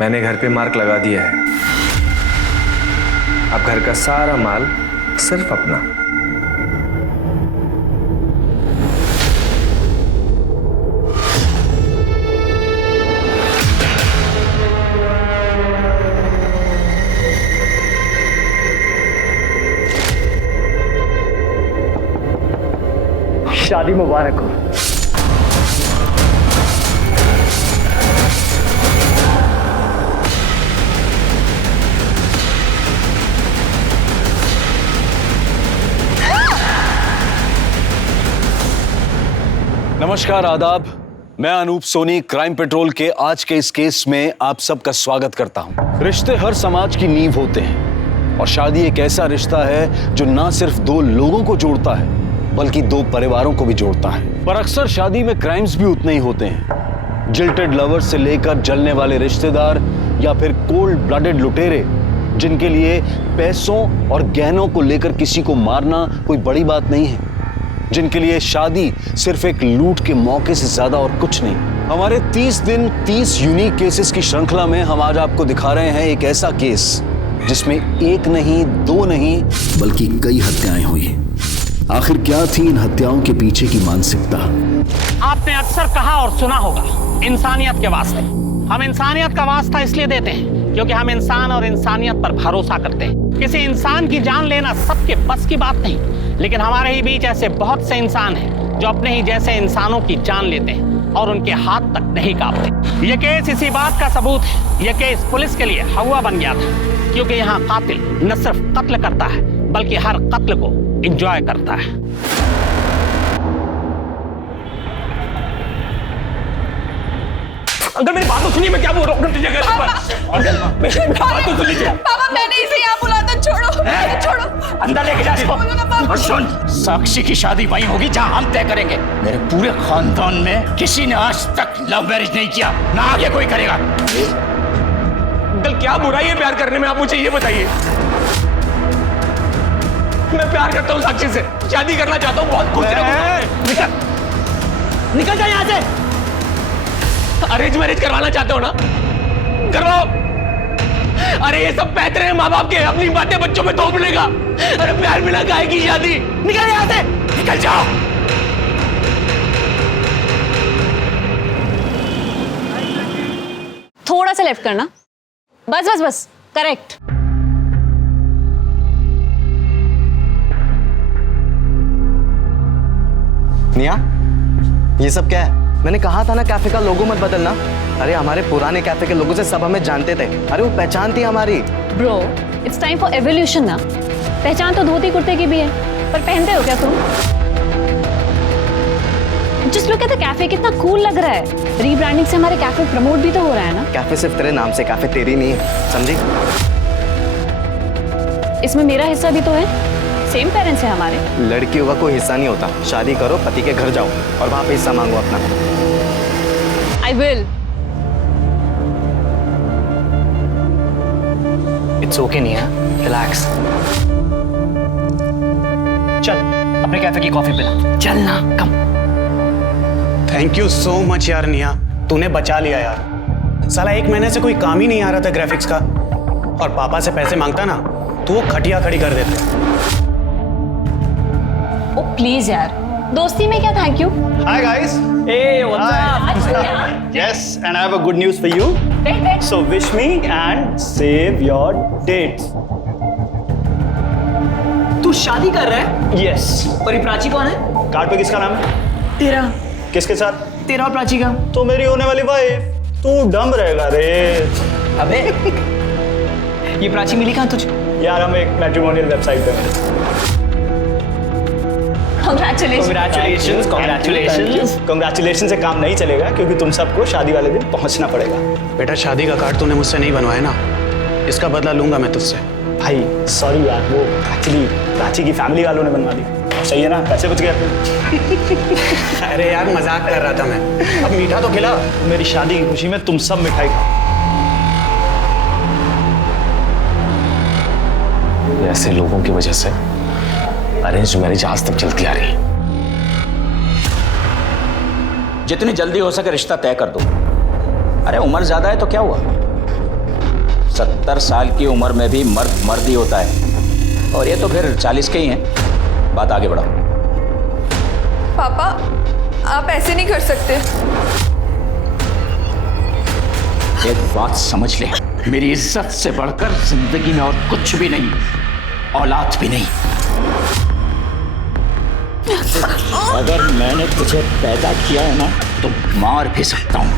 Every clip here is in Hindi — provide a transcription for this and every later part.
मैंने घर पे मार्क लगा दिया है। अब घर का सारा माल सिर्फ अपना। शादी मुबारक हो। नमस्कार, आदाब। मैं अनूप सोनी क्राइम पेट्रोल के आज के इस केस में आप सबका स्वागत करता हूं। रिश्ते हर समाज की नींव होते हैं और शादी एक ऐसा रिश्ता है जो ना सिर्फ दो लोगों को जोड़ता है बल्कि दो परिवारों को भी जोड़ता है। पर अक्सर शादी में क्राइम्स भी उतने ही होते हैं। जिल्टेड लवर्स से लेकर जलने वाले रिश्तेदार या फिर कोल्ड ब्लडेड लुटेरे जिनके लिए पैसों और गहनों को लेकर किसी को मारना कोई बड़ी बात नहीं है, जिनके लिए शादी सिर्फ एक लूट के मौके से ज्यादा और कुछ नहीं। हमारे 30 दिन 30 यूनिक केसेस की श्रृंखला में हम आज आपको दिखा रहे हैं एक ऐसा केस जिसमें एक नहीं, दो नहीं, बल्कि कई हत्याएं हुई। आखिर क्या थी इन हत्याओं के पीछे की मानसिकता? आपने अक्सर कहा और सुना होगा, इंसानियत के वास्ते। हम इंसानियत का वास्ता इसलिए देते हैं क्योंकि हम इंसान और इंसानियत पर भरोसा करते हैं। किसी इंसान की जान लेना सबके बस की बात नहीं, लेकिन हमारे ही बीच ऐसे बहुत से इंसान हैं जो अपने ही जैसे इंसानों की जान लेते हैं और उनके हाथ तक नहीं कांपते। ये केस इसी बात का सबूत है। ये केस पुलिस के लिए हवा बन गया था क्योंकि यहाँ कातिल न सिर्फ कत्ल करता है बल्कि हर कत्ल को एंजॉय करता है। अंकल मेरी बात तो सुनिए, मैं क्या बोल रहा हूँ। अंकल मेरी बात तो सुन लीजिए। पापा मैंने इसे यहाँ बुलाया था, छोड़ो। अंदर लेके जा इसको। और सुन, साक्षी की शादी वहीं होगी जहाँ हम तय करेंगे। मेरे पूरे खानदान में किसी ने आज तक लव मैरिज नहीं किया, ना आगे कोई करेगा। अंकल क्या बुराई है प्यार करने में, आप मुझे ये बताइए। मैं प्यार करता हूँ साक्षी से, शादी करना चाहता हूँ, बहुत खुश रहूंगा। निकल जा यहाँ से। अरेंज मैरिज करवाना चाहते हो ना, करवाओ। अरे ये सब पैतरे हैं माँ बाप के, अपनी बातें बच्चों में थोप लेगा। अरे प्यार बिना काहे की शादी, निकल यहाँ से, निकल जाओ। थोड़ा सा लेफ्ट करना, बस बस बस, करेक्ट। निया, ये सब क्या है? मैंने कहा था ना कैफे का लोगो मत बदलना। अरे हमारे पुराने कैफे के लोगों से सब हमें जानते थे। अरे वो पहचान थी हमारी। Bro, it's time for evolution ना। पहचान तो धोती कुर्ते की भी है, पर पहनते हो क्या तुम? Just look at the cafe, कितना कूल लग रहा है। रीब्रांडिंग से हमारे कैफे प्रमोट भी तो हो रहा है ना। कैफे सिर्फ तेरे नाम से, कैफे तेरी नहीं है, समझी? इसमें मेरा हिस्सा भी तो है, सेम पेरेंट्स है हमारे। लड़कियों का कोई हिस्सा नहीं होता। शादी करो, पति के घर जाओ और वहां पे हिस्सा मांगो अपना। I will. इट्स ओके निया, रिलैक्स। चल अपने कैफे की कॉफी पिला। चल ना, कम। थैंक यू सो मच यार निया, तूने बचा लिया यार। साला 1 महीने से कोई काम ही नहीं आ रहा था ग्राफिक्स का, और पापा से पैसे मांगता ना तो वो खटिया खड़ी कर देते। ओ प्लीज यार, दोस्ती में क्या thank you. Hi guys. Hey, what's up? Yes, and I have a good news for you. So wish me and save your dates. तू शादी कर रहा है? Yes. और ये प्राची कौन है? कार्ड पे किसका नाम है? तेरा। किसके साथ? तेरा और प्राची का। तो मेरी होने वाली वाइफ। तू डम रहेगा रे। अबे ये प्राची मिली कहाँ तुझे? यार हम एक मैट्रिमोनियल वेबसाइट पे हैं। Congratulations से काम नहीं चलेगा क्योंकि तुम सबको शादी वाले दिन पहुंचना पड़ेगा। बेटा शादी का कार्ड तूने मुझसे नहीं बनवाया ना, इसका बदला लूंगा मैं तुझसे। भाई सॉरी यार, वो एक्चुअली प्राची की फैमिली वालों ने बनवा दी। सही है ना, पैसे बच गए। अरे यार मजाक कर रहा था मैं। अब मीठा तो खिला। मेरी शादी की खुशी में तुम सब मिठाई खाओ। ऐसे लोगों की वजह से अरेंज मैरिज आज तक चलती आ रही है। जितनी जल्दी हो सके रिश्ता तय कर दो। अरे उम्र ज्यादा है तो क्या हुआ, 70 साल की उम्र में भी मर्द मर्द ही होता है, और ये तो फिर 40 के ही हैं। बात आगे बढ़ाओ। पापा, आप ऐसे नहीं कर सकते। एक बात समझ ले, मेरी इज्जत से बढ़कर जिंदगी में और कुछ भी नहीं, औलाद भी नहीं। अगर मैंने तुझे पैदा किया है ना, तो मार भी सकता हूं।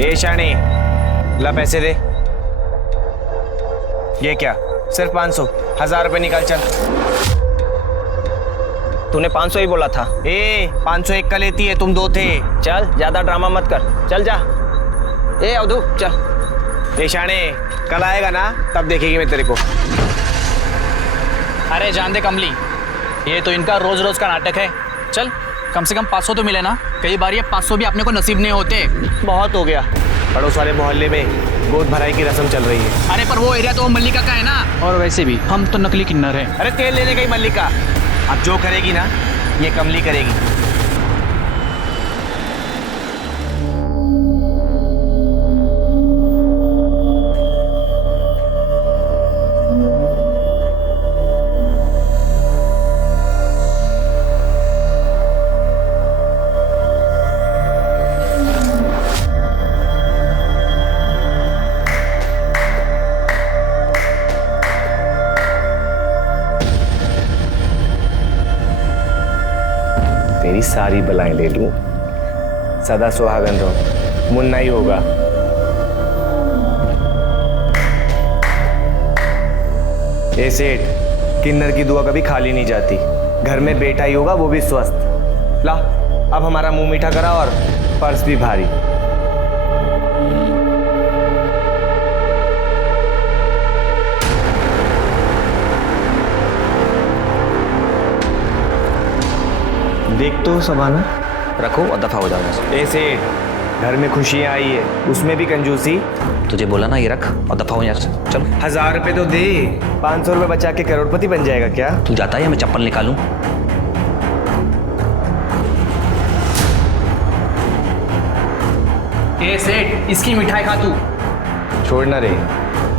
ए शानी, ला पैसे दे। ये क्या, सिर्फ 500? 1000 रुपए निकाल चल। तूने 500 ही बोला था। 500 एक का लेती है, तुम 2 थे। चल ज्यादा ड्रामा मत कर, चल जा। अवधू चल। ए शानी, कल आएगा ना, तब देखेगी मैं तेरे को। अरे जान दे कमली, ये तो इनका रोज रोज का नाटक है। चल कम से कम 500 तो मिले ना। कई बार ये 500 भी अपने को नसीब नहीं होते। बहुत हो गया, पड़ोस वाले मोहल्ले में गोद भराई की रस्म चल रही है। अरे पर वो एरिया तो मल्लिका का है ना, और वैसे भी हम तो नकली किन्नर हैं। अरे तेल लेने गई मल्लिका, अब जो करेगी ना, ये कमली करेगी। तेरी सारी बलाएं ले लूं, सदा सुहागन रहो, मुन्ना ही होगा। ए सेठ, किन्नर की दुआ कभी खाली नहीं जाती। घर में बेटा ही होगा, वो भी स्वस्थ। ला, अब हमारा मुंह मीठा करा और पर्स भी भारी। देख तो समाना, रखो और दफा हो जाओ। ऐसे घर में खुशियां आई है, उसमें भी कंजूसी। तुझे बोला ना, ये रख और दफा हो यहाँ से। चल 1000 रुपए तो दे, 500 रुपए बचा के करोड़पति बन जाएगा क्या? तू जाता है या मैं चप्पल निकालूं? ए सेठ, इसकी मिठाई खा तू। छोड़ना रे,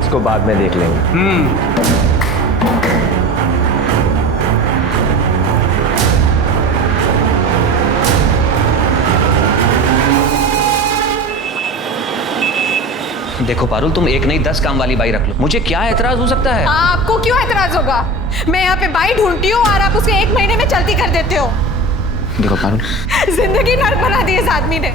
इसको बाद में देख लेंगे। देखो पारुल, तुम एक नहीं 10 काम वाली बाई रख लो, मुझे क्या एतराज हो सकता है? आपको क्यों एतराज होगा? मैं यहाँ पे बाई ढूंढती हूँ और आप उसे 1 महीने में चलती कर देते हो। देखो पारुल, जिंदगी नर्क बना दी इस आदमी ने।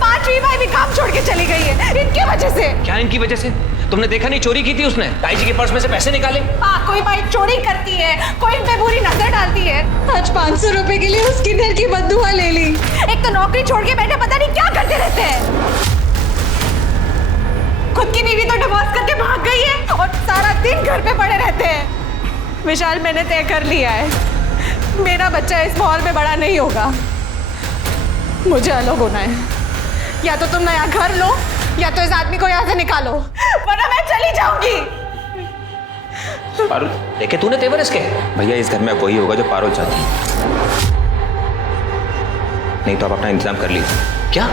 5वीं बाई भी काम छोड़ के चली गई है इनकी वजह से। क्या इनकी वजह से? तुमने देखा नहीं, चोरी की थी उसने, ताई जी के पर्स में से पैसे निकाले। कोई बाई चोरी करती है, कोई इन पे बुरी नजर डालती है। आज 500 रुपए के लिए उस किन्नर की बद्दुआ ले ली। एक तो नौकरी छोड़ के बैठे पता नहीं क्या करते रहते हैं। खुद की बीवी तो डिवोर्स करके भाग गई है और सारा दिन घर पे पड़े रहते हैं। विशाल, मैंने तय कर लिया है, मेरा बच्चा इस माहौल में बड़ा नहीं होगा। मुझे अलग होना है। या तो तुम नया घर लो या तो इस आदमी को यहाँ से निकालो, वरना मैं चली जाऊंगी। पारुल, देखे तूने तेवर इसके? भैया, इस घर में वही होगा जो पारुल चाहती है, नहीं तो आप अपना इंतजाम कर लीजिए। क्या?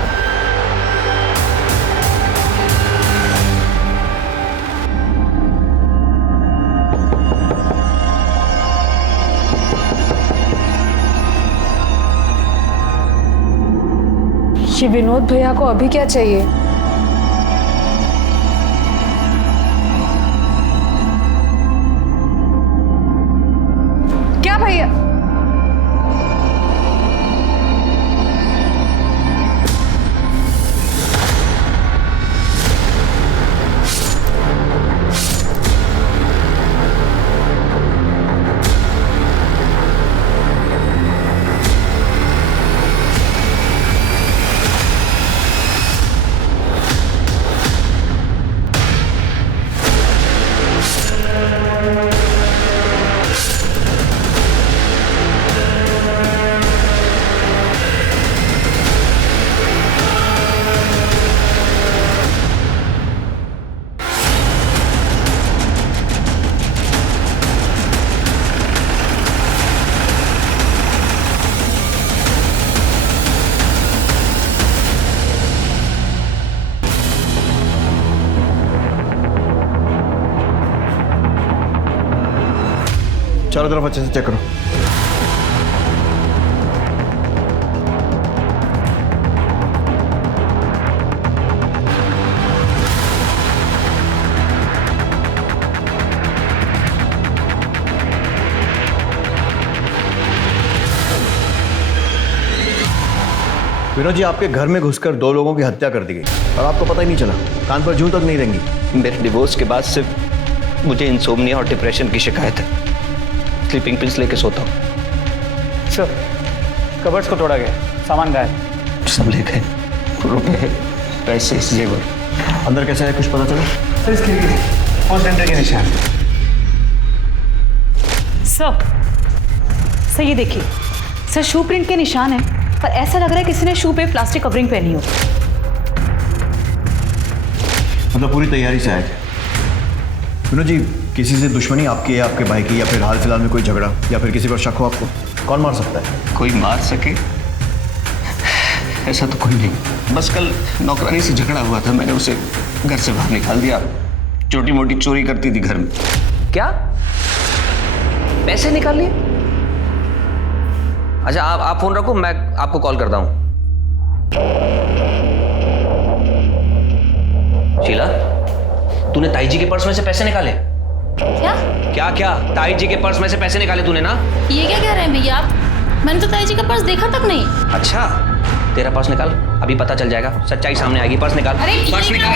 ये विनोद भैया को अभी क्या चाहिए? क्या भैया? चारों तरफ अच्छे से चेक करो। विनोद जी, आपके घर में घुसकर 2 लोगों की हत्या कर दी गई और आपको पता ही नहीं चला। कान पर जूं तक नहीं रहेंगी। मेरे डिवोर्स के बाद सिर्फ मुझे इंसोम्निया और डिप्रेशन की शिकायत है। स्लीपिंग पिल्स लेके सोता हूँ। सर, कबर्ड्स को तोड़ा गया, सामान गायब। सब ले गए, रुपए, पैसे, जेवर। अंदर कैसे है, कुछ पता चला? सर, इस खिड़की से फर्स्ट एंट्री के निशान। सर ये देखिए सर, शू प्रिंट के निशान है, पर ऐसा लग रहा है किसी ने शू पे प्लास्टिक कवरिंग पहनी हो। मतलब पूरी तैयारी से आए थे। विनोद जी, किसी से दुश्मनी आपकी या आपके भाई की, या फिर हाल फिलहाल में कोई झगड़ा, या फिर किसी पर शक हो आपको? कौन मार सकता है? कोई मार सके ऐसा तो कोई नहीं। बस कल नौकरानी से झगड़ा हुआ था, मैंने उसे घर से बाहर निकाल दिया। छोटी मोटी चोरी करती थी घर में। क्या? पैसे निकाल लिए? अच्छा, आप फोन रखो, मैं आपको कॉल करता हूं। शीला, तूने ताई जी के पर्स में से पैसे निकाले? क्या? क्या ताई जी के पर्स में से पैसे निकाले तूने ना? ये क्या कह रहे हैं भैया आप? मैंने तो ताई जी का पर्स देखा तक नहीं। अच्छा, तेरा पर्स निकाल, अभी पता चल जाएगा, सच्चाई सामने आएगी। पर्स निकाल। अरे पर्स निकाल।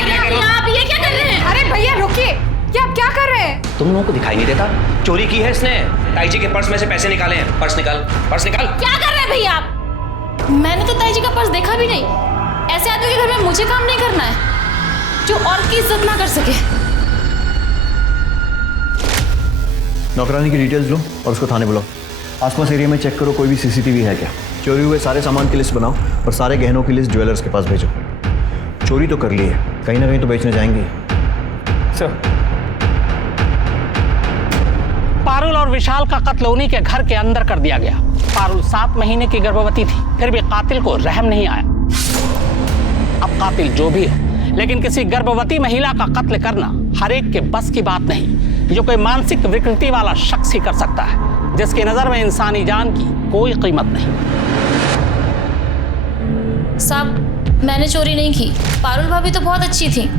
आप ये क्या कर रहे हैं? अरे भैया रुकिए, क्या आप क्या कर रहे हैं? तुम लोगों को दिखाई नहीं देता? चोरी की है इसने। ताई जी के पर्स में से पैसे निकाले हैं। पर्स निकाल, पर्स निकाल। क्या कर रहे हैं भैया आप? मैंने तो ताई जी का पर्स देखा भी नहीं। ऐसे आदमी के घर में मुझे काम नहीं करना है जो और की इज्जत ना कर सके। नौकरानी की डिटेल्स लो और उसको थाने बुलाओ। आसपास एरिया में चेक करो कोई भी सीसीटीवी है क्या। चोरी हुए सारे सामान की लिस्ट बनाओ और सारे गहनों की लिस्ट ज्वेलर्स के पास भेजो। चोरी तो कर ली है, कहीं ना कहीं तो बेचने जाएंगे। सर, पारुल और विशाल का कत्ल उन्हीं के घर के अंदर कर दिया गया। पारुल 7 महीने की गर्भवती थी, फिर भी कातिल को रहम नहीं आया। अब कातिल जो भी हो, लेकिन किसी गर्भवती महिला का कत्ल करना हर एक के बस की बात नहीं। जो कोई मानसिक विकृति वाला शख्स ही कर सकता है, जिसकी नजर में इंसानी जान की कोई कीमत नहीं। साहब, मैंने चोरी नहीं की। पारुल भाभी तो बहुत अच्छी थी,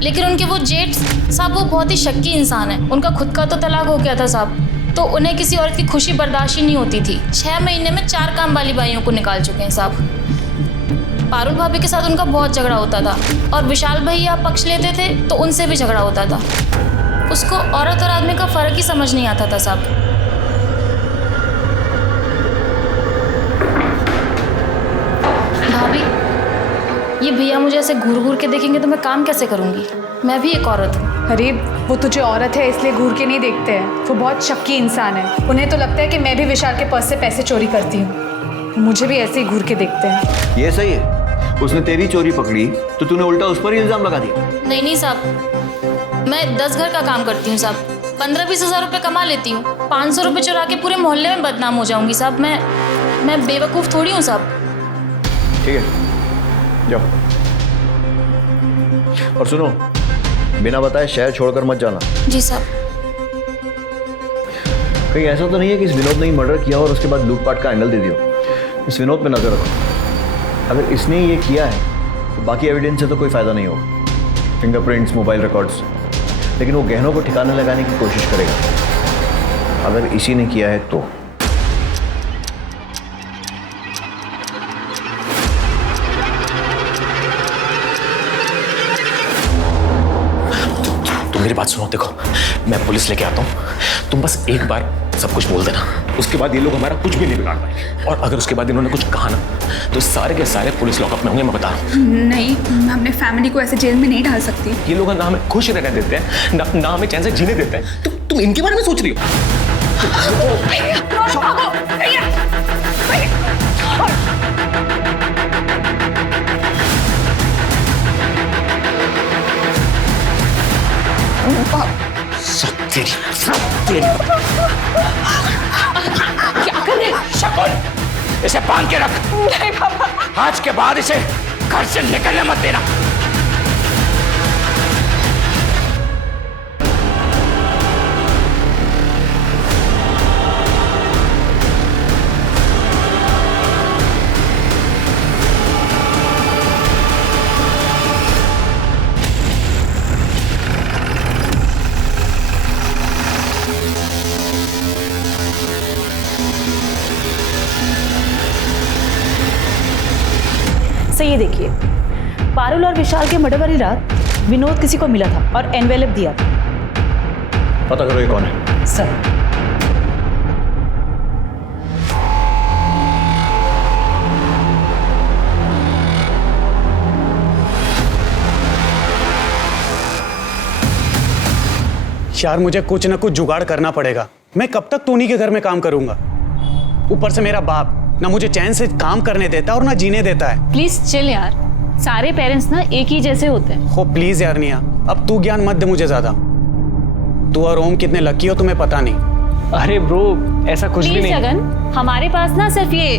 लेकिन उनके वो जेठ साहब, वो बहुत ही शक्की इंसान है। उनका खुद का तो तलाक हो गया था साहब, तो उन्हें किसी औरत की खुशी बर्दाश्त ही नहीं होती थी। 6 महीने में 4 काम वाली बाइयों को निकाल चुके हैं साहब। पारुल भाभी के साथ उनका बहुत झगड़ा होता था, और विशाल भैया पक्ष लेते थे तो उनसे भी झगड़ा होता था। उसको औरत और आदमी का फर्क ही समझ नहीं आता था साहब। भाभी, ये भैया मुझे ऐसे घूर घूर के देखेंगे तो मैं काम कैसे करूंगी? मैं भी एक औरत हूँ। अरे वो तुझे औरत है इसलिए घूर के नहीं देखते हैं, वो बहुत शक्की इंसान है। उन्हें तो लगता है कि मैं भी विशाल के पर्स से पैसे चोरी करती हूँ, मुझे भी ऐसे ही घूर के देखते हैं। ये सही है, उसने तेरी चोरी पकड़ी तो तूने उल्टा उस पर ही इल्जाम लगा दिया। नहीं साहब, मैं 10 घर का काम करती हूँ साहब। 15-20 हज़ार रुपये कमा लेती हूँ। 500 रुपये चुरा के पूरे मोहल्ले में बदनाम हो जाऊंगी साहब। मैं बेवकूफ़ थोड़ी हूँ साहब। ठीक है, जाओ। और सुनो, बिना बताए शहर छोड़कर मत जाना। जी साहब। कहीं ऐसा तो नहीं है कि इस विनोद ने ही मर्डर किया और उसके बाद लूटपाट का एंगल दे दियो। इस विनोद पे नजर रखो। अगर इसने ये किया है तो बाकी एविडेंस से तो कोई फायदा नहीं होगा, फिंगरप्रिंट्स, मोबाइल रिकॉर्ड्स, लेकिन वो गहनों को ठिकाने लगाने की कोशिश करेगा। अगर इसी ने किया है तो मेरी बात सुनो, देखो मैं पुलिस लेके आता हूँ, तुम बस एक बार सब कुछ बोल देना, उसके बाद ये लोग हमारा कुछ भी नहीं बिगाड़ पाएंगे। और अगर उसके बाद इन्होंने कुछ कहा ना तो सारे के सारे पुलिस लॉकअप में होंगे, मैं बता रहा हूँ। नहीं, मैं अपने फैमिली को ऐसे जेल में नहीं डाल सकती। ये लोग ना हमें खुश रहने देते हैं, ना हमें चैन से जीने देते हैं। तुम इनके बारे में सोच रही हो? क्या कर रहे हैं? शकुन, इसे बांध के रख। नहीं पापा। आज के बाद इसे घर से निकलने मत देना। सर ये देखिए, पारुल और विशाल के मर्डर वाली रात विनोद किसी को मिला था और एनवेलप दिया था। पता करो ये कौन है। सर यार मुझे कुछ ना कुछ जुगाड़ करना पड़ेगा। मैं कब तक टोनी के घर में काम करूंगा? ऊपर से मेरा बाप ना मुझे चैन से काम करने देता और ना जीने देता है। प्लीज चिल यार, सारे पेरेंट्स ना एक ही जैसे होते हैं। हो प्लीज यार निया, अब तू ज्ञान मत दे मुझे ज्यादा। तू और ओम कितने लकी हो तुम्हें पता नहीं। अरे ब्रो ऐसा कुछ भी नहीं। जगन, हमारे पास ना सिर्फ ये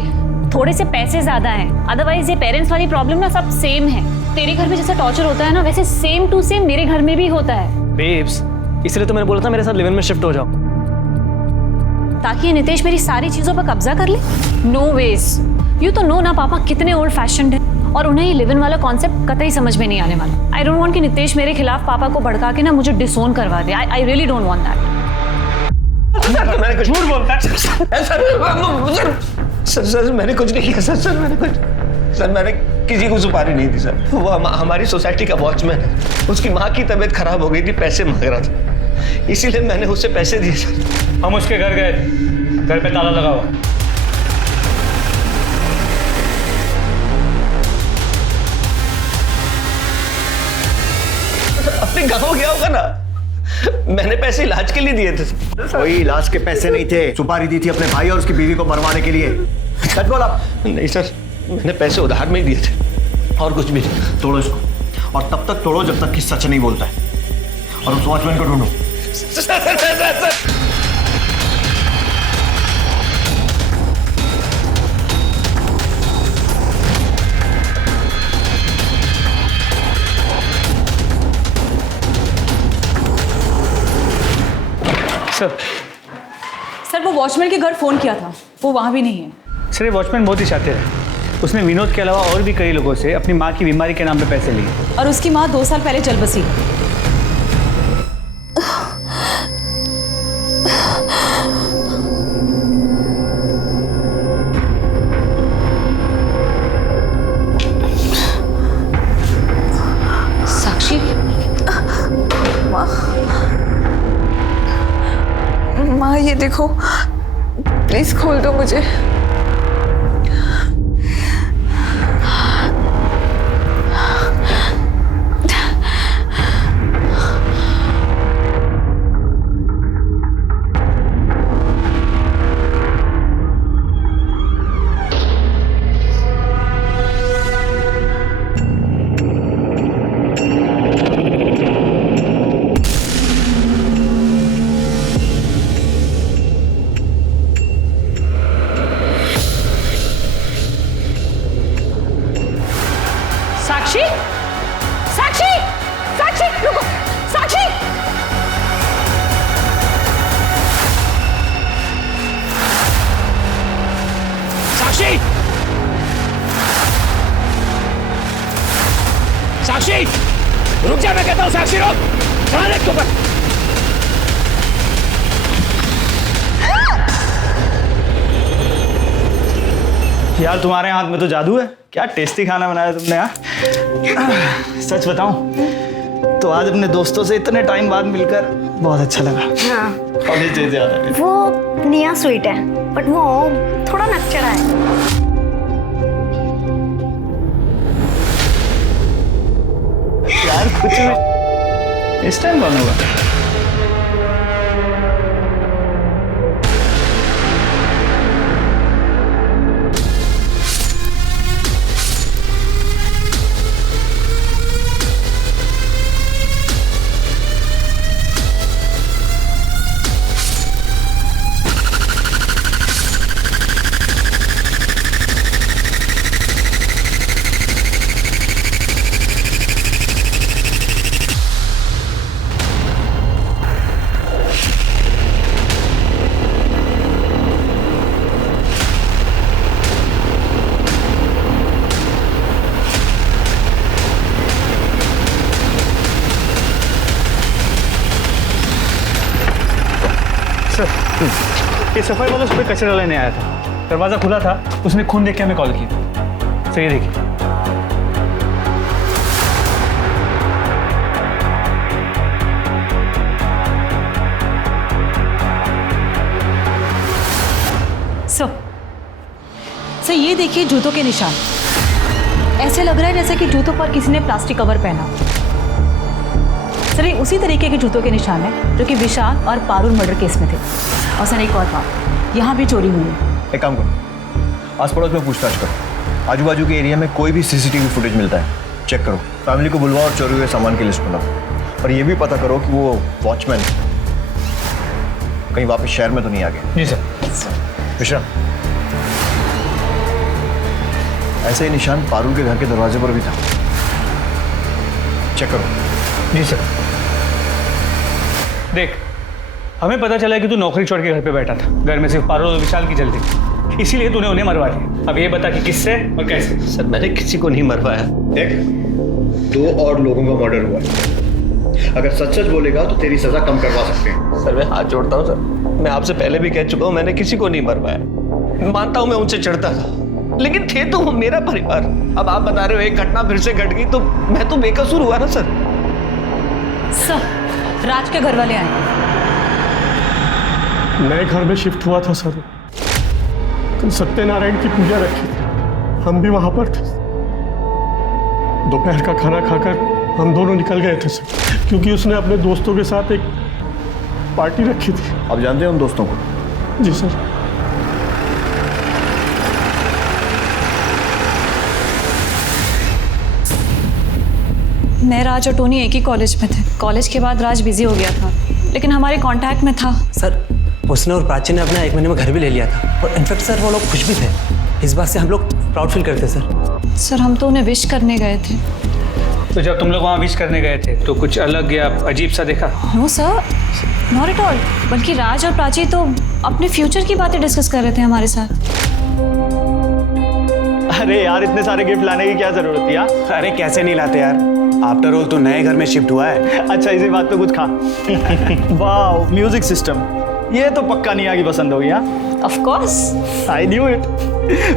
थोड़े से पैसे ज्यादा हैं, अदरवाइज ये पेरेंट्स वाली प्रॉब्लम ना सब सेम है। तेरे घर में जैसा टॉर्चर होता है ना, वैसे सेम टू सेम मेरे घर में भी होता है। बेब्स, इसलिए तो मैंने बोला था मेरे साथ लिव इन में शिफ्ट हो जाओ, ताकि ये नितेश मेरी सारी चीजों पर कब्जा कर ले। नो वेज, यू तो नो ना पापा कितने ओल्ड फैशन्ड है, और उन्हें ये लिव इन वाला कॉन्सेप्ट कतई समझ में नहीं आने वाला। आई डोंट वांट कि नितेश मेरे खिलाफ पापा को भड़का के ना मुझे डिसोन करवा दे। I really don't want that. मैंने कुछ झूठ बोलता सर, मैंने कुछ नहीं किया सर, मैंने किसी को सुपारी नहीं दी सर। वो हमारी सोसाइटी का वॉचमैन है, उसकी माँ की तबीयत खराब हो गई थी, पैसे मांग रहा था, इसीलिए मैंने उससे पैसे दिए सर। हम उसके घर गए, घर पे ताला लगा हुआ। अपने गाँव गया होगा ना, मैंने पैसे इलाज के लिए दिए थे। कोई इलाज के पैसे नहीं थे, सुपारी दी थी अपने भाई और उसकी बीवी को मरवाने के लिए। सच बोला? नहीं सर, मैंने पैसे उधार में ही दिए थे और कुछ भी नहीं। तोड़ो इसको, और तब तक तोड़ो जब तक कि सच नहीं बोलता है, और उस वॉचमैन को ढूंढो। सर वो वॉचमैन के घर फोन किया था, वो वहाँ भी नहीं है। सर ये वॉचमैन बहुत ही शातिर है, उसने विनोद के अलावा और भी कई लोगों से अपनी माँ की बीमारी के नाम पे पैसे लिए, और उसकी माँ 2 साल पहले चल बसी। साक्षी, माँ ये देखो, प्लीज खोल दो मुझे। साक्षी, साक्षी, साक्षी, रुको, साक्षी। साक्षी, साक्षी, रुक जा, मैं कहता हूँ साक्षी रुक, ध्यान रख तू पर। यार तुम्हारे हाथ में तो जादू है, क्या टेस्टी खाना बनाया तुमने यार। सच बताऊं तो आज अपने दोस्तों से इतने टाइम बाद मिलकर बहुत अच्छा लगा। कॉलेज जैसे याद है। वो निया स्वीट है, बट वो थोड़ा नकचड़ा है। यार कुछ नहीं, इस टाइम कौन होगा? ये सफाई वाला सुबह कचरा लेने आया था, दरवाजा खुला था, उसने खून देख के हमें कॉल किया। सही देखिए। सर ये देखिए जूतों के निशान। ऐसे लग रहा है जैसे कि जूतों पर किसी ने प्लास्टिक कवर पहना। सर ये उसी तरीके के जूतों के निशान हैं जो कि विशाल और पारुल मर्डर केस में थे। और सर एक और बात, यहाँ भी चोरी हुई है। एक काम करो, आस पड़ोस में पूछताछ करो, आजू बाजू के एरिया में कोई भी सीसीटीवी फुटेज मिलता है चेक करो, फैमिली को बुलवाओ और चोरी हुए सामान की लिस्ट बनाओ। और ये भी पता करो कि वो वॉचमैन कहीं वापस शहर में तो नहीं आ गया। जी सर। विश्राम, ऐसे ही निशान पारुल के घर के दरवाजे पर भी था, चेक करो। जी सर। देख, हमें पता चला कि तू नौकरी छोड़ के घर पे बैठा था, घर में सिर्फ पारुल और विशाल की चलती, इसीलिए तूने उन्हें मरवा दिया। अब ये बता कि किससे और कैसे? सर मैंने किसी को नहीं मरवाया। देख, 2 और लोगों का मर्डर हुआ है, अगर सच सच बोलेगा तो तेरी सजा कम करवा सकते हैं। सर मैं हाथ जोड़ता हूँ सर, मैं आपसे पहले भी कह चुका हूँ मैंने किसी को नहीं मरवाया। मानता हूँ मैं उनसे चढ़ता था, लेकिन थे तो वो मेरा परिवार। अब आप बता रहे हो एक घटना फिर से घट गई तो मैं तो बेकसूर हुआ ना सर। सर राज के घर वाले आए। नए घर में शिफ्ट हुआ था सर, कल सत्यनारायण की पूजा रखी थी, हम भी वहां पर थे। दोपहर का खाना खाकर हम दोनों निकल गए थे सर, क्योंकि उसने अपने दोस्तों के साथ एक पार्टी रखी थी। आप जानते हैं उन दोस्तों को? जी सर। मैं, राज और टोनी एक ही कॉलेज में थे। कॉलेज के बाद राज बिजी हो गया था, लेकिन हमारे कांटेक्ट में था। सर उसने और प्राची ने अपना 1 महीने में घर भी ले लिया था, और इनफैक्ट सर वो लोग खुश भी थे। इस बात से हम लोग प्राउड फील करते सर। सर हम तो उन्हें विश करने गए थे। तो जब तुम लोग वहाँ विश करने गए थे तो कुछ अलग या अजीब सा देखा? No sir, not at all. बल्कि राज और प्राची तो अपने फ्यूचर की बातें डिस्कस कर रहे थे हमारे साथ। अरे यार, इतने सारे गिफ्ट लाने की क्या जरूरत थी यार? अरे कैसे नहीं लाते यार, आफ्टर ऑल तो नए घर में शिफ्ट हुआ है। अच्छा, इसी बात पे कुछ खा। वाह, म्यूजिक सिस्टम, ये तो पक्का निया की पसंद होगी। हाँ of course, I knew it.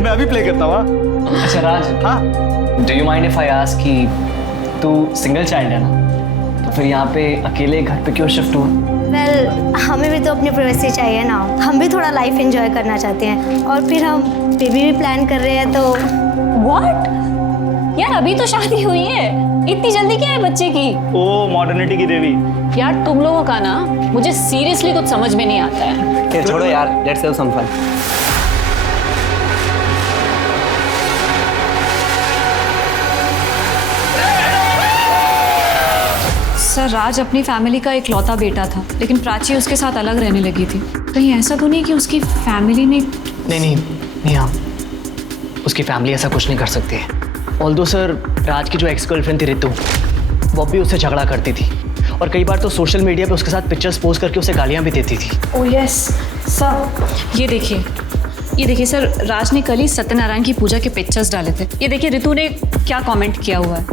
मैं अभी प्ले करता हूँ। अच्छा राज, हाँ, do you mind if I ask कि तू सिंगल चाइल्ड है ना, तो फिर यहाँ पे अकेले घर पे क्यों शिफ्ट हुआ? वेल, हमें भी तो अपनी प्राइवेसी चाहिए ना, हम भी थोड़ा लाइफ एंजॉय करना चाहते हैं, और फिर हम बेबी भी प्लान कर रहे हैं। तो व्हाट यार, अभी तो शादी हुई है, इतनी जल्दी क्या है बच्चे की? ओ मॉडर्निटी की देवी। यार तुम लोगों का ना मुझे सीरियसली कुछ समझ में नहीं आता है। छोड़ो यार, let's have some fun. Sir Raj अपनी फैमिली का इकलौता बेटा था, लेकिन प्राची उसके साथ अलग रहने लगी थी। कहीं ऐसा तो नहीं कि उसकी फैमिली ने? नहीं हाँ, उसकी फैमिली ऐसा कुछ नहीं कर सकती है। ऑल्दो सर, राज की जो एक्स गर्लफ्रेंड थी रितु, वो भी उससे झगड़ा करती थी, और कई बार तो सोशल मीडिया पे उसके साथ पिक्चर्स पोस्ट करके उसे गालियाँ भी देती थी। ओह यस सर, ये देखिए सर, राज ने कल ही सत्यनारायण की पूजा के पिक्चर्स डाले थे। ये देखिए रितु ने क्या कमेंट किया हुआ है।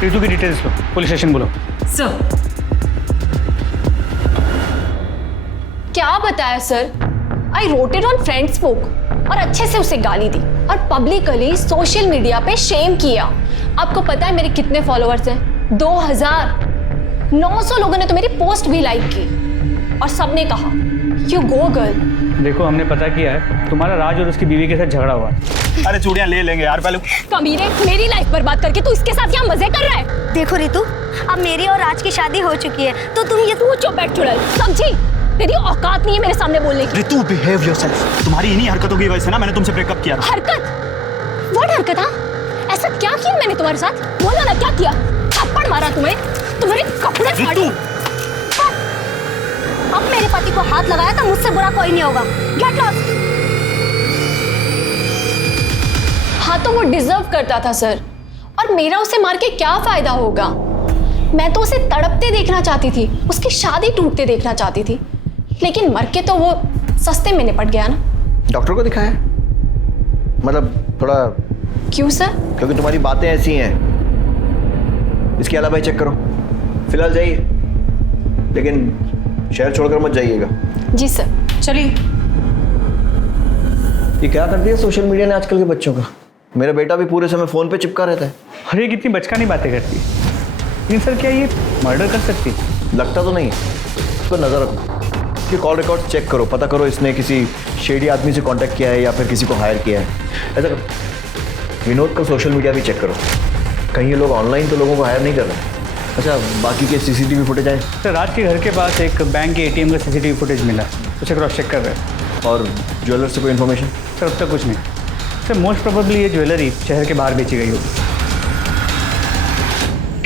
रितु की डिटेल्स लो, पुलिस स्टेशन बोलो। सर क्या बताया sir? I wrote it on Friendsbook और अच्छे से उसे गाली दी और पब्लिकली सोशल मीडिया पे शेम किया। आपको पता है मेरे कितने फॉलोअर्स हैं? 2900 लोगों ने तो मेरी पोस्ट भी लाइक की, और सबने कहा यू गो गर्ल। देखो, हमने पता किया है तुम्हारा राज और उसकी बीवी के साथ झगड़ा हुआ। अरे चूड़ियां ले लेंगे यार पहले। कमीने, मेरी लाइफ बर्बाद करके तू इसके साथ यहाँ मजे कर रहा है? देखो रितु, अब मेरी और राज की शादी हो चुकी है, तो तुम ये तू चुप बैठ चुड़ैल, समझी? तेरी औकात नहीं है मेरे सामने बोलने की। Ritu, behave yourself. तुम्हारी इन्हीं हरकतों की वजह से ना मैंने तुमसे ब्रेकअप किया। हरकत? व्हाट हरकत? हाँ, ऐसा क्या किया मैंने तुम्हारे साथ? बोलो ना, क्या किया? थप्पड़ मारा तुम्हें? तुम्हारे कपड़े फाड़े? अब मेरे पति को हाथ लगाया तो मुझसे बुरा कोई नहीं होगा। Get lost. हाँ तो वो डिजर्व करता था सर, और मेरा उसे मार के क्या फायदा होगा? मैं तो उसे तड़पते देखना चाहती थी, उसकी शादी टूटते देखना चाहती थी, लेकिन मर के तो वो सस्ते में निपट गया ना। डॉक्टर को दिखाया? मतलब थोड़ा। क्यों सर? क्योंकि तुम्हारी बातें ऐसी हैं। इसके अलावा ही चेक करो। फिलहाल जाइए, लेकिन शहर छोड़कर मत जाइएगा। जी सर। चलिए। ये क्या करती है सोशल मीडिया ने आजकल के बच्चों का? मेरा बेटा भी पूरे समय फोन पे चिपका रहता है। अरे कितनी बचकानी बातें करती है। लेकिन सर, क्या ये मर्डर कर सकती? लगता तो नहीं, उसको नजर रखो। इसके कॉल रिकॉर्ड चेक करो, पता करो इसने किसी शेडी आदमी से कांटेक्ट किया है या फिर किसी को हायर किया है। ऐसा करो, विनोद का सोशल मीडिया भी चेक करो, कहीं ये लोग ऑनलाइन तो लोगों को हायर नहीं कर रहे। अच्छा, बाकी के सीसीटीवी फुटेज आए? सर राज के घर के पास एक बैंक के एटीएम का सीसीटीवी फुटेज मिला, उसे क्रॉस चेक कर रहे हैं। और ज्वेलर से कोई इन्फॉर्मेशन? सर अब तक कुछ नहीं सर, मोस्ट प्रोबेबली ये ज्वेलरी शहर के बाहर बेची गई होगी।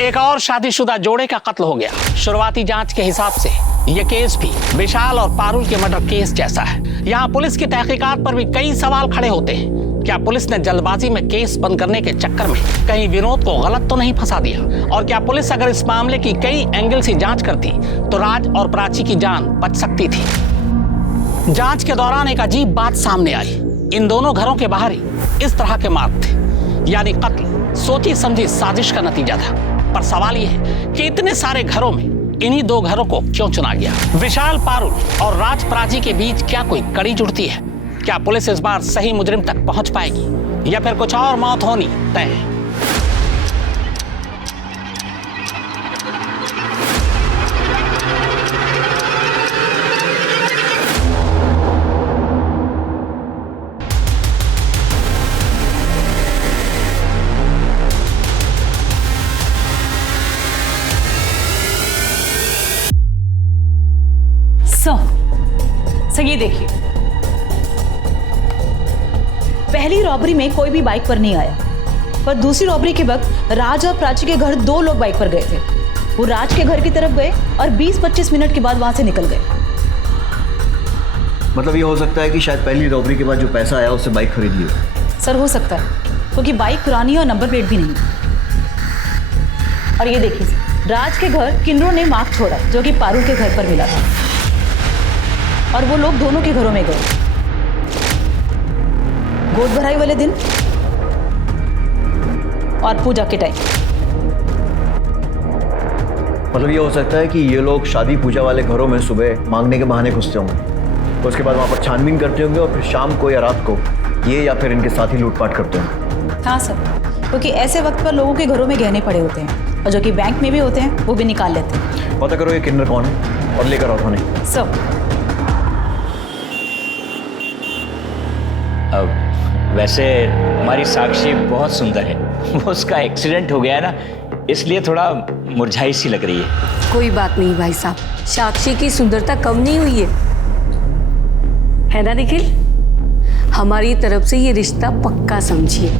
एक और शादीशुदा जोड़े का कत्ल हो गया। शुरुआती जांच के हिसाब से यह केस भी विशाल और पारुल के मर्डर केस जैसा है। यहाँ पुलिस की तहकीकात पर भी कई सवाल खड़े होते हैं। क्या पुलिस ने जल्दबाजी में केस बंद करने के चक्कर में कहीं विनोद को गलत तो नहीं फंसा दिया? और क्या पुलिस अगर इस मामले की कई एंगल से जांच करती तो राज और प्राची की जान बच सकती थी? जांच के दौरान एक अजीब बात सामने आई। इन दोनों घरों के बाहर ही इस तरह के मार्ग थे, यानी कत्ल सोची समझी साजिश का नतीजा था। पर सवाल यह है कि इतने सारे घरों में इन्हीं दो घरों को क्यों चुना गया? विशाल पारुल और राज प्राची के बीच क्या कोई कड़ी जुड़ती है? क्या पुलिस इस बार सही मुजरिम तक पहुंच पाएगी या फिर कुछ और मौत होनी तय है? सर ये देखिए, पहली रॉबरी में कोई भी बाइक पर नहीं आया, पर दूसरी रॉबरी के वक्त राज और प्राची के घर 2 लोग बाइक पर गए थे। वो राज के घर की तरफ गए और 20-25 मिनट के बाद वहां से निकल गए। मतलब ये हो सकता है कि शायद पहली रॉबरी के बाद जो पैसा आया उससे बाइक खरीद ली हो। सर हो सकता है, क्योंकि बाइक पुरानी है और नंबर प्लेट भी नहीं। और ये देखिए, राज के घर किन्नरों ने मार्क छोड़ा जो कि पारुल के घर पर मिला था, और वो लोग दोनों के घरों में गए गोद भराई वाले दिन और पूजा के टाइम। मतलब ये हो सकता है कि ये लोग शादी पूजा वाले घरों में सुबह मांगने के बहाने घुसते होंगे, उसके बाद वहाँ पर छानबीन करते होंगे और फिर शाम को या रात को ये या फिर इनके साथी लूटपाट करते होंगे। हाँ सर, क्योंकि ऐसे वक्त पर लोगों के घरों में गहने पड़े होते हैं और जो कि बैंक में भी होते हैं वो भी निकाल लेते हैं। पता करो ये किन्नर कौन है और लेकर आओ थाने। सर वैसे हमारी साक्षी बहुत सुंदर है, वो उसका एक्सीडेंट हो गया है ना, इसलिए थोड़ा मुरझाई सी लग रही है। कोई बात नहीं भाई साहब, साक्षी की सुंदरता कम नहीं हुई है ना निखिल? हमारी तरफ से ये रिश्ता पक्का समझिए।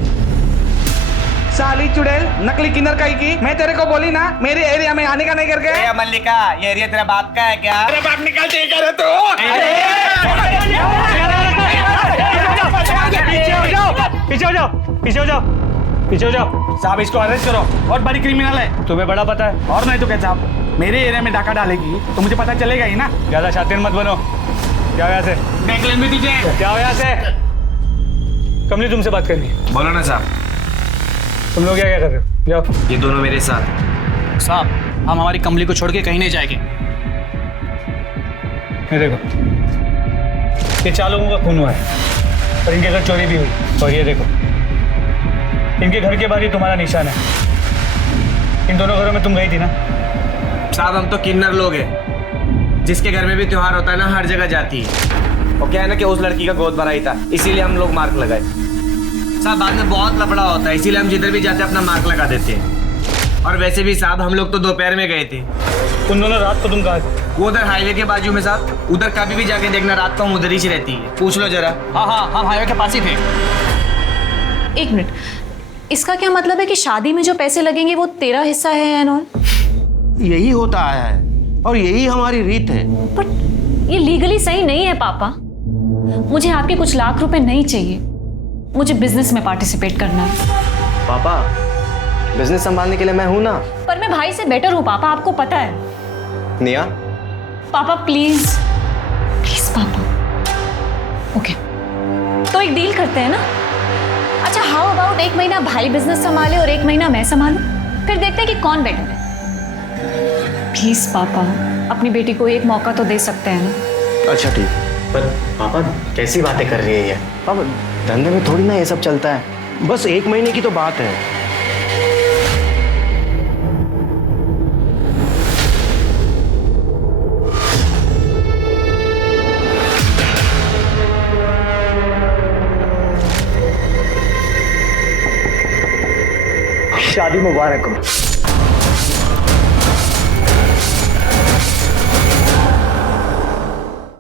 साली चुड़ैल, नकली किन्नर काई की, मैं तेरे को बोली ना मेरे एरिया में आने का नहीं करके। मल्लिका, ये एरिया तेरा बाप का है क्या? अरे बाप निकलते करे तो। पीछे हो जाओ, पीछे हो जाओ, पीछे हो जाओ। साहब इसको अरेस्ट करो, बहुत बड़ी क्रिमिनल है। तुम्हें बड़ा पता है? और नहीं तो क्या साहब, मेरे एरिया में डाका डालेगी तो मुझे पता चलेगा ही ना। ज्यादा शातिर मत बनो। क्या यहाँ से? बैंकलैंड में तुझे क्या हो यहाँ से? कमली तुमसे बात करनी है। बोलो ना साहब। तुम लोग क्या कर रहे हो? जाओ। ये दोनों मेरे साथ। साहब हम हमारी कमली को छोड़ के कहीं नहीं जाएंगे। ये देखो, ये 4 लोगों का खून हुआ है और इनके घर चोरी भी हुई। और ये देखो, इनके घर के बाहर ही तुम्हारा निशान है। इन दोनों घरों में तुम गई थी ना? साहब हम तो किन्नर लोग हैं, जिसके घर में भी त्योहार होता है ना हर जगह जाती है। और क्या है ना कि उस लड़की का गोद भराई था, इसीलिए हम लोग मार्क लगाए। साहब बाद में बहुत लफड़ा होता है, इसीलिए हम जिधर भी जाते हैं अपना मार्क लगा देते हैं। और वैसे भी साहब हम लोग तो दोपहर में गए थे। उन दोनों रात को तुम कहाँ थे? वो उधर हाईवे के बाजू में साहब, उधर कभी भी जाके देखना, रात को हम उधर ही रहती है, पूछ लो जरा। हाँ हम हाईवे के पास ही थे। 1 मिनट, इसका क्या मतलब है कि शादी में जो पैसे लगेंगे वो तेरा हिस्सा है एंड ऑल? यही होता आया है और यही हमारी रीत है। बट ये लीगली सही नहीं है पापा। मुझे आपके कुछ लाख रुपए नहीं चाहिए, मुझे बिजनेस में पार्टिसिपेट करना है। पापा बिजनेस संभालने के लिए मैं हूं ना। पर मैं भाई से बेटर हूँ पापा, आपको पता है। निया पापा प्लीज प्लीज पापा। ओके तो एक डील करते हैं ना। अच्छा हाउ अबाउट 1 महीना भाई बिजनेस संभाले और 1 महीना मैं संभालूं, फिर देखते हैं कि कौन बेटर है। प्लीज पापा, अपनी बेटी को एक मौका तो दे सकते हैं ना। अच्छा ठीक, पर पापा कैसी बातें कर रही है ये? पापा धंधे में थोड़ी ना ये सब चलता है। बस 1 महीने की तो बात है। शादी मुबारक हो।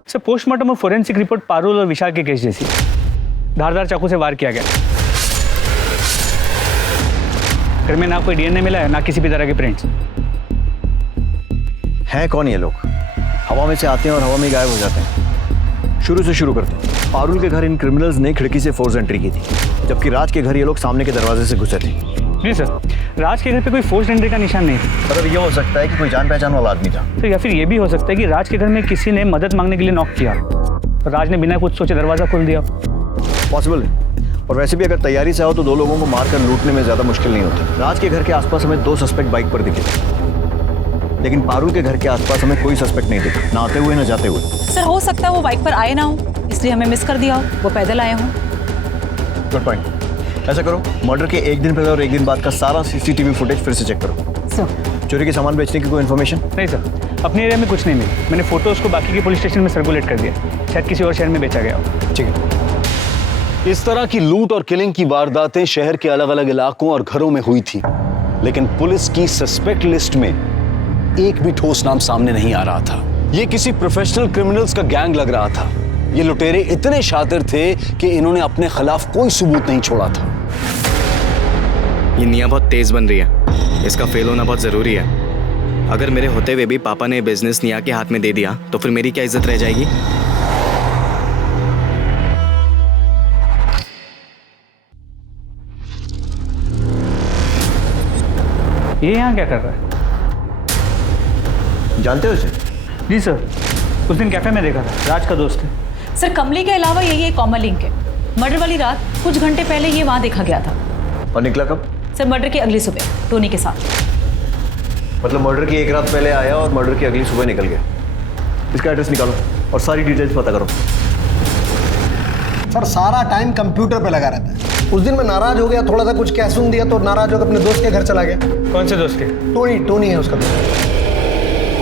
सर पोस्टमार्टम और फोरेंसिक रिपोर्ट पारुल और विशाल के केस जैसी, धारदार चाकू से वार किया गया। घर में ना कोई डीएनए मिला है, ना किसी भी तरह के प्रिंट्स। हैं कौन ये लोग? हवा में से आते हैं और हवा में गायब हो जाते हैं। शुरू से शुरू करते हैं। पारुल के घर इन क्रिमिनल्स ने खिड़की से फोर्स एंट्री की थी, जबकि राज के घर ये लोग सामने के दरवाजे से घुसे थे। नहीं सर, राज के घर पे कोई फोर्स एंट्री का निशान नहीं था। मतलब ये हो सकता है कि कोई जान पहचान वाला आदमी था। तो या फिर ये भी हो सकता है कि राज के घर में किसी ने मदद मांगने के लिए नॉक किया, राज ने बिना कुछ सोचे दरवाजा खोल दिया। पॉसिबल है। और वैसे भी अगर तैयारी से आओ तो दो लोगों को मारकर लूटने में ज्यादा मुश्किल नहीं होती। राज के घर के आसपास हमें 2 सस्पेक्ट बाइक पर दिखे, लेकिन पारुल के घर के आसपास हमें कोई सस्पेक्ट नहीं दिखा, ना आते हुए ना जाते हुए। सर हो सकता है वो बाइक पर आए ना हो, इसलिए हमें मिस कर दिया हो, वो पैदल आए हों। Good point. ऐसा करो, मर्डर के 1 दिन पहले और 1 दिन बाद का सारा सीसीटीवी फुटेज फिर से चेक करो। सर चोरी के सामान बेचने की कोई इन्फॉर्मेशन? नहीं सर, अपने एरिया में कुछ नहीं मिली। मैंने फोटोज को बाकी के पुलिस स्टेशन में सर्कुलेट कर दिया, शायद किसी और शहर में बेचा गया हो। ठीक है। इस तरह की लूट और किलिंग की वारदातें शहर के अलग अलग इलाकों और घरों में हुई थी, लेकिन पुलिस की सस्पेक्ट लिस्ट में एक भी ठोस नाम सामने नहीं आ रहा था। ये किसी प्रोफेशनल क्रिमिनल्स का गैंग लग रहा था। ये लुटेरे इतने शातिर थे कि इन्होंने अपने खिलाफ कोई सबूत नहीं छोड़ा था। ये निया बहुत तेज बन रही है, इसका फेल होना बहुत जरूरी है। अगर मेरे होते हुए भी पापा ने बिजनेस निया के हाथ में दे दिया तो फिर मेरी क्या इज्जत रह जाएगी? ये यहाँ क्या कर रहा है? जानते हो इसे? जी सर, उस दिन कैफे में देखा था, राज का दोस्त है। सर कमली के अलावा यही एक कॉमन लिंक है। मर्डर वाली रात कुछ घंटे पहले ये वहाँ देखा गया था। और निकला कब? सर मर्डर की अगली सुबह टोनी के साथ। मतलब मर्डर की 1 रात पहले आया और मर्डर की अगली सुबह निकल गया। इसका एड्रेस निकालो और सारी डिटेल्स पता करो। सर सारा टाइम कंप्यूटर पे लगा रहता है। उस दिन मैं नाराज हो गया, थोड़ा सा कुछ कह सुन दिया तो नाराज होकर अपने दोस्त के घर चला गया। कौन से दोस्त के? टोनी है उसका दोस्त।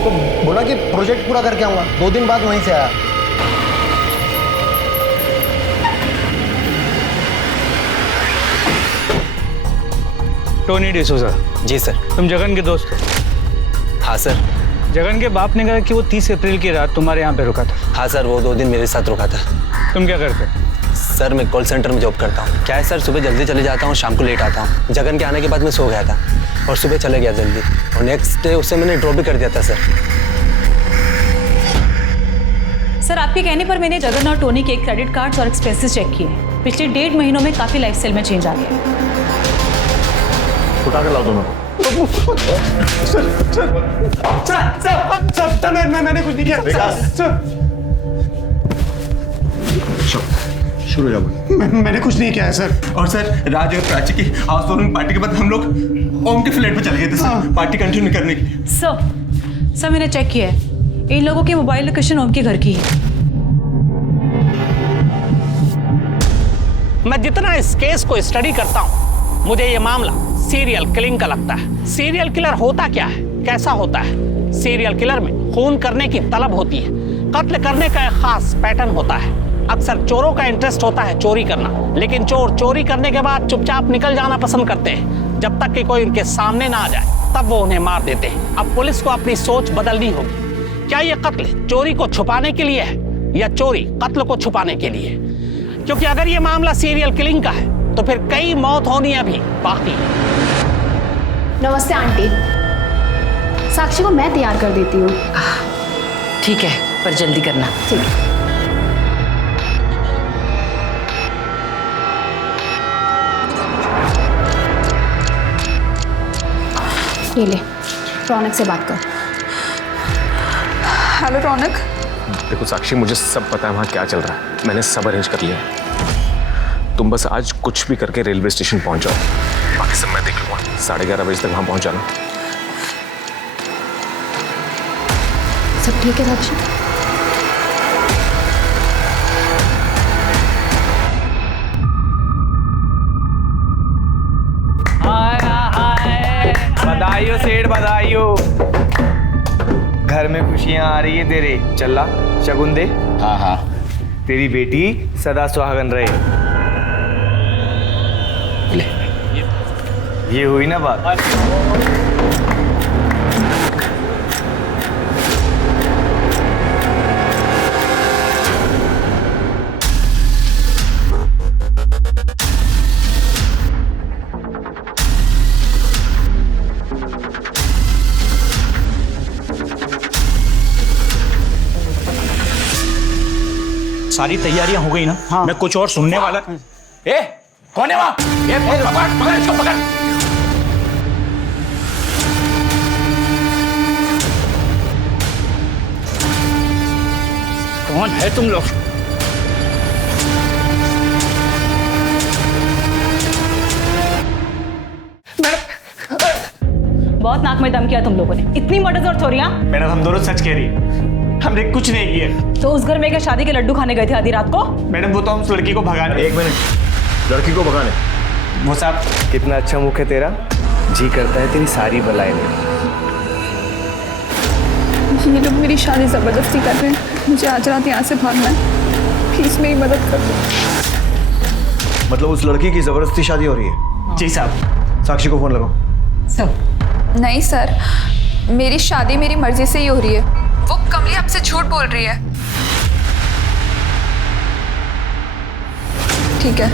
तो बोला कि प्रोजेक्ट पूरा करके आऊंगा, 2 दिन बाद वहीं से आया। टोनी डिसोजा। जी सर। तुम जगन के दोस्त हो? हाँ सर। जगन के बाप ने कहा कि वो 30 अप्रैल की रात तुम्हारे यहाँ पे रुका था। हाँ सर, वो 2 दिन मेरे साथ रुका था। तुम क्या करते? सर मैं कॉल सेंटर में जॉब करता हूँ। क्या है सर, सुबह जल्दी चले जाता हूँ, शाम को लेट आता हूँ। जगन के आने के बाद मैं सो गया था और सुबह चले गया जल्दी, और नेक्स्ट डे उसे मैंने ड्रॉप भी कर दिया था सर। सर आपके कहने पर मैंने जगन और टोनी के क्रेडिट कार्ड्स और एक्सपेंसेस चेक किए। पिछले 1.5 महीनों में काफ़ी लाइफस्टाइल में चेंज आ गया। उठा कर लाओ दोनों। सर मैंने कुछ नहीं किया। शुरू हो जाओ। मैंने कुछ नहीं किया है सर। और सर राज और प्राची की हाउस वार्मिंग पार्टी के बाद हम लोग ओम के फ्लैट पे चले गए थे सर, पार्टी कंटिन्यू करने की। सर मैंने चेक किया है, इन लोगों की मोबाइल लोकेशन ओम के घर की है। मैं जितना इस केस को स्टडी करता हूँ, मुझे ये मामला सीरियल किलिंग का लगता है। सीरियल किलर होता क्या है, कैसा होता है? सीरियल किलर में खून करने की तलब होती है, कत्ल करने का एक खास पैटर्न होता है। अक्सर चोरों का इंटरेस्ट होता है चोरी करना, लेकिन चोर चोरी करने के बाद चुपचाप निकल जाना पसंद करते हैं। जब तक कि कोई उनके सामने ना आ जाए तब वो उन्हें मार देते हैं। अब पुलिस को अपनी सोच बदलनी होगी। क्या ये कत्ल चोरी को छुपाने के लिए है या चोरी कत्ल को छुपाने के लिए? क्योंकि अगर ये मामला सीरियल किलिंग का है तो फिर कई मौत होनी अभी बाकी है। नमस्ते आंटी, साक्षी को मैं तैयार कर देती हूँ। ठीक है, पर जल्दी करना। ठीक है। ये ले, रौनक से बात कर। हेलो रौनक। देखो साक्षी, मुझे सब पता है वहाँ क्या चल रहा है। मैंने सब अरेंज कर लिया है। तुम बस आज कुछ भी करके रेलवे स्टेशन पहुंच जाओ, बाकी सब मैं देख लूंगा। 11:30 बजे तक वहाँ पहुंच जाना। सब ठीक है साक्षी? बधाइयो सेठ, बधाइयो। घर में खुशियां आ रही है तेरे। चला शगुन दे। हाँ हाँ। तेरी बेटी सदा सुहागन रहे। ये हुई ना बात। सारी तैयारियां हो गई ना? हाँ। मैं कुछ और सुनने वाला। ए, कौन है वहां? ये पकड़ पकड़ इसको पकड़। कौन है तुम लोग? बहुत नाक में दम किया तुम लोगों ने। इतनी मर्डर जरूरत हो रही है? मैडम हम दोनों सच कह रही है, हमने कुछ नहीं किया। तो उस घर में क्या शादी के लड्डू खाने गए थे आधी रात को? मैडम वो तो हम उस लड़की को भगाने। एक मिनट, लड़की को भगाने? वो साहब कितना अच्छा मुख है तेरा, जी करता है तेरी सारी बलाएं ले। ये लोग मेरी शादी जबरदस्ती कर रहे हैं, मुझे आज रात यहाँ से भागना है, प्लीज मेरी मदद कर दो। मतलब उस लड़की की जबरदस्ती शादी हो रही है? जी साहब। साक्षी को फोन लगाओ। सर नहीं सर, मेरी शादी मेरी मर्जी से ही हो रही है, वो कमली आपसे झूठ बोल रही है। ठीक है।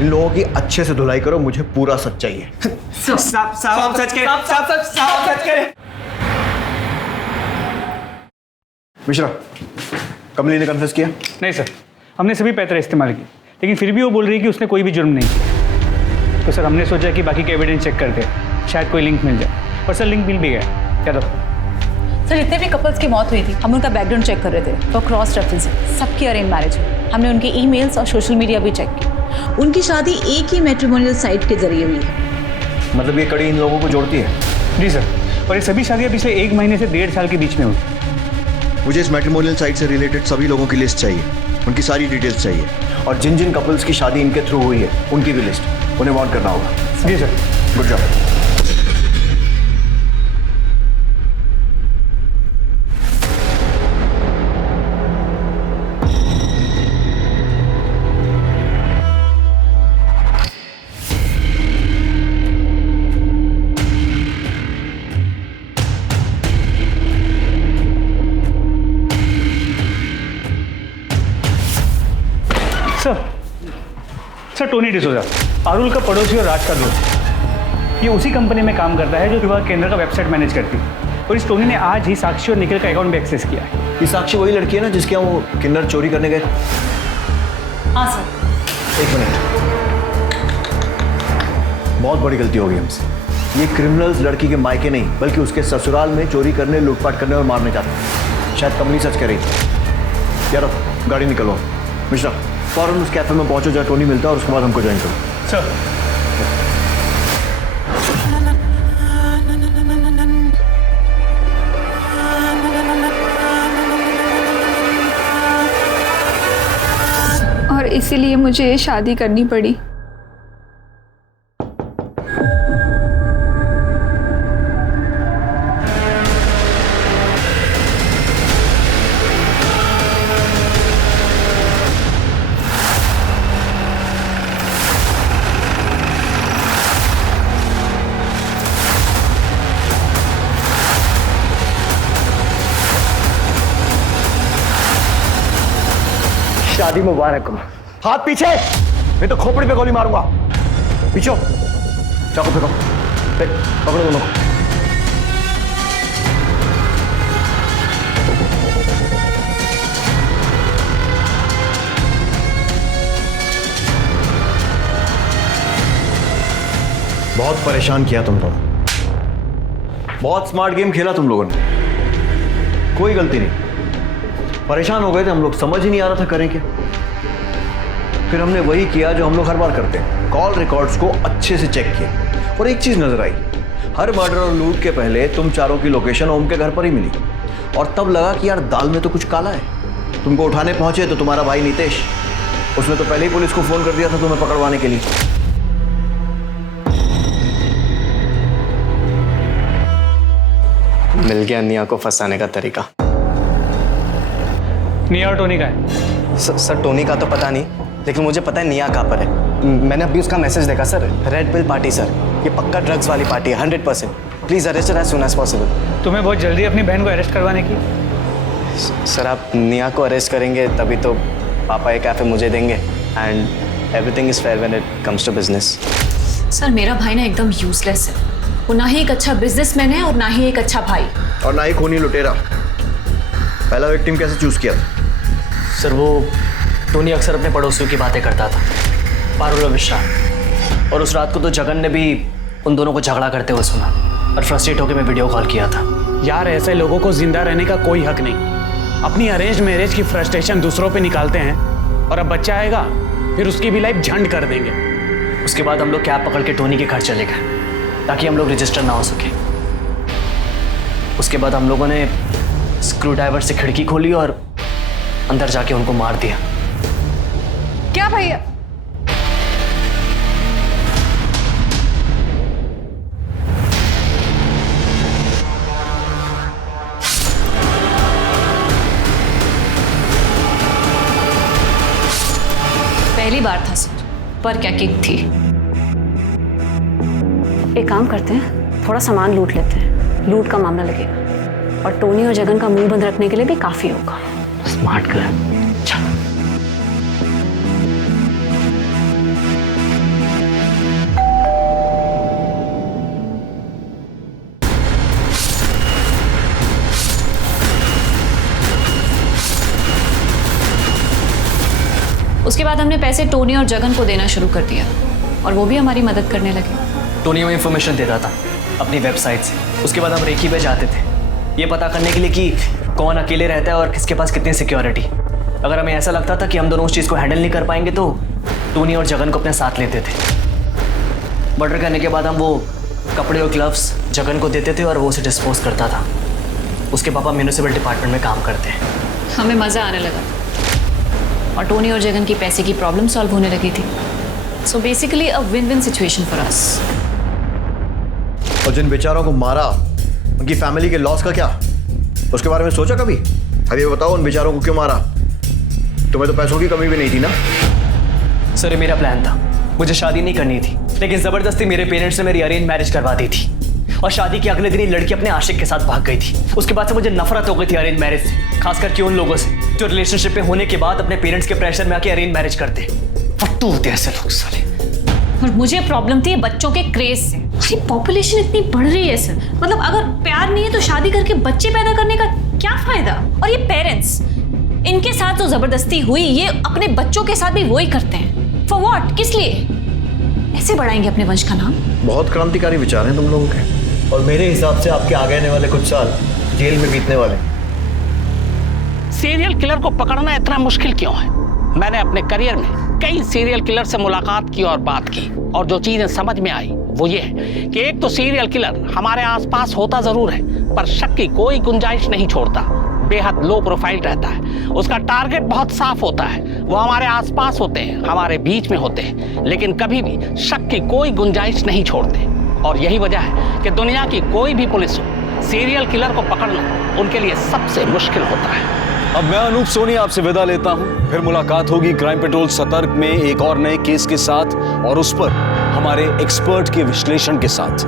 इन लोगों की अच्छे से धुलाई करो, मुझे पूरा सच चाहिए। साहब सच करें, साहब सच करें। मिश्रा, कमली ने कन्फेस किया? नहीं सर, हमने सभी पैतरे इस्तेमाल किए, लेकिन फिर भी वो बोल रही है कि उसने कोई भी जुर्म नहीं किया। तो सर हमने सोचा कि बाकी के एविडेंस चेक करते हैं, शायद कोई लिंक मिल जाए। और सर लिंक मिल भी गया। क्या तो सर जितने भी कपल्स की मौत हुई थी हम उनका बैकग्राउंड चेक कर रहे थे, तो क्रॉस रेफरेंस सबकी अरेंज मैरिज है। हमने उनके ईमेल्स और सोशल मीडिया भी चेक किया। उनकी शादी एक ही मैट्रिमोनियल साइट के जरिए हुई है। मतलब ये कड़ी इन लोगों को जोड़ती है? जी सर, और ये सभी शादियाँ पिछले 1 महीने से 1.5 साल के बीच में हुई। मुझे इस मैट्रिमोनियल साइट से रिलेटेड सभी लोगों की लिस्ट चाहिए, उनकी सारी डिटेल्स चाहिए, और जिन जिन कपल्स की शादी इनके थ्रू हुई है उनकी भी लिस्ट उन्हें वार्न करना होगा। जी sir. Good job. Sir Tony D'Souza, Parul का पड़ोसी और राज का दोस्त। ये उसी कंपनी में काम करता है जो विवाह केंद्र का वेबसाइट मैनेज करती है। और इस टोनी ने आज ही साक्षी और निखिल का अकाउंट भी एक्सेस किया है। ये साक्षी वही लड़की है ना जिसके यहाँ वो किन्नर चोरी करने गए? हाँ सर। 1 मिनट, बहुत बड़ी गलती हो गई हमसे। ये क्रिमिनल्स लड़की के मायके नहीं बल्कि उसके ससुराल में चोरी करने, लूटपाट करने और मारने जाते हैं। शायद कमली सच कह रही थी। यार गाड़ी निकलो। मिश्रा फौरन उस कैफे में पहुंचो जहाँ टोनी मिलता है, और उसके बाद हमको ज्वाइन करो। सर। और इसीलिए मुझे ये शादी करनी पड़ी। शादी मुबारक हो। हाथ पीछे, मैं तो खोपड़ी पे गोली मारूंगा। पीछे चाकू फेंको, पकड़ो दोनों को। बहुत परेशान किया तुम लोगों, बहुत स्मार्ट गेम खेला तुम लोगों ने, कोई गलती नहीं। परेशान हो गए थे हम लोग, समझ ही नहीं आ रहा था करें क्या। फिर हमने वही किया जो हम लोग हर बार करते हैं, कॉल रिकॉर्ड्स को अच्छे से चेक किया। और एक चीज नजर आई, हर मर्डर और लूट के पहले तुम चारों की लोकेशन ओम के घर पर ही मिली। और तब लगा कि यार दाल में तो कुछ काला है। तुमको उठाने पहुंचे तो तुम्हारा भाई नितेश, उसने तो पहले ही पुलिस को फोन कर दिया था तुम्हें पकड़वाने के लिए। मिल गया निया को फंसाने का तरीका। निया और टोनी का है? सर टोनी का तो पता नहीं, लेकिन मुझे पता है निया कहाँ पर है। मैंने अभी उसका मैसेज देखा sir. Red pill party sir, ये पक्का ड्रग्स वाली पार्टी है 100%। Please arrest as soon as possible. तुम्हें बहुत जल्दी अपनी बहन को अरेस्ट करवाने की? सर आप निया को अरेस्ट करेंगे तभी तो पापा ये कैफे मुझे देंगे, and everything is fair when it comes to business. Sir मेरा भाई ना एकदम यूजलेस है। वो ना ही एक अच्छा बिजनेसमैन है और ना ही एक अच्छा भाई, और ना ही खूनी लुटेरा। पहला विक्टिम कैसे चूज किया था? सर वो टोनी अक्सर अपने पड़ोसियों की बातें करता था, पारुल और विशाल, और उस रात को तो जगन ने भी उन दोनों को झगड़ा करते हुए सुना और फ्रस्ट्रेट होकर मैं वीडियो कॉल किया था। यार ऐसे लोगों को जिंदा रहने का कोई हक नहीं। अपनी अरेंज मैरिज की फ्रस्ट्रेशन दूसरों पे निकालते हैं और अब बच्चा आएगा फिर उसकी भी लाइफ झंड कर देंगे। उसके बाद हम लोग कैब पकड़ के टोनी के घर चले गए ताकि हम लोग रजिस्टर ना हो सके। उसके बाद हम लोगों ने स्क्रू ड्राइवर से खिड़की खोली और अंदर जाके उनको मार दिया। क्या भैया? पहली बार था सर, पर क्या किक थी। एक काम करते हैं, थोड़ा सामान लूट लेते हैं, लूट का मामला लगेगा और टोनी और जगन का मुंह बंद रखने के लिए भी काफी होगा। स्मार्ट कर। उसके बाद हमने पैसे टोनी और जगन को देना शुरू कर दिया और वो भी हमारी मदद करने लगे। टोनी हमें इन्फॉर्मेशन देता था अपनी वेबसाइट से। उसके बाद हम रेकी पे जाते थे ये पता करने के लिए कि कौन अकेले रहता है और किसके पास कितनी सिक्योरिटी। अगर हमें ऐसा लगता था कि हम दोनों उस चीज़ को हैंडल नहीं कर पाएंगे तो टोनी और जगन को अपने साथ लेते थे। मर्डर करने के बाद हम वो कपड़े और ग्लव्स जगन को देते थे और वो उसे डिस्पोज करता था। उसके पापा म्यूनिसिपल डिपार्टमेंट में काम करते हैं। हमें मज़ा आने लगा और टोनी और जगन की पैसे की प्रॉब्लम सॉल्व होने लगी थी। So basically a win win situation for us. और जिन बेचारों को मारा उनकी फैमिली के लॉस का क्या, उसके बारे में सोचा कभी? अभी बताओ उन बेचारों को क्यों मारा? तुम्हें तो पैसों की कमी भी नहीं थी ना? सर ये मेरा प्लान था, मुझे शादी नहीं करनी थी, लेकिन ज़बरदस्ती मेरे पेरेंट्स ने मेरी अरेंज मैरिज करवा दी थी और शादी के अगले दिन ही लड़की अपने आशिक के साथ भाग गई थी। उसके बाद से मुझे नफरत हो गई थी अरेंज मैरिज से, खास करके उन लोगों से जो रिलेशनशिप में होने के बाद अपने पेरेंट्स के प्रेशर में आके अरेंज मैरिज करते। फट्टू होते ऐसे लोग साले। और मुझे प्रॉब्लम थी बच्चों के क्रेज से। उसकी पॉपुलेशन इतनी बढ़ रही है सर, मतलब अगर प्यार नहीं है तो शादी करके बच्चे पैदा करने का क्या फायदा? और ये पेरेंट्स, इनके साथ जो जबरदस्ती हुई ये अपने बच्चों के साथ भी वही करते हैं। For what? किस लिए? ऐसे बढ़ाएंगे अपने वंश का नाम? बहुत क्रांतिकारी विचार हैं तुम लोगों के, और मेरे हिसाब से आपके आगे आने वाले कुछ साल जेल में बीतने वाले। सीरियल किलर को पकड़ना इतना मुश्किल क्यों है? मैंने अपने करियर में कई सीरियल किलर से मुलाकात की और बात की, और जो चीजें समझ में आई वो ये है कि एक तो सीरियल किलर हमारे आसपास होता जरूर है पर शक की कोई गुंजाइश नहीं छोड़ता, बेहद लो प्रोफाइल रहता है, उसका टारगेट बहुत साफ होता है, वो हमारे आसपास होते हैं, हमारे बीच में होते हैं, लेकिन कभी भी शक की कोई गुंजाइश नहीं छोड़ते। और यही वजह है कि दुनिया की कोई भी पुलिस हो, सीरियल किलर को पकड़ना उनके लिए सबसे मुश्किल होता है। अब मैं अनूप सोनी आपसे विदा लेता हूं, फिर मुलाकात होगी क्राइम पेट्रोल सतर्क में एक और नए केस के साथ और उस पर हमारे एक्सपर्ट के विश्लेषण के साथ।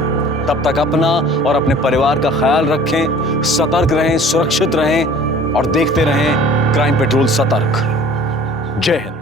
तब तक अपना और अपने परिवार का ख्याल रखें, सतर्क रहें, सुरक्षित रहें और देखते रहें क्राइम पेट्रोल सतर्क। जय हिंद।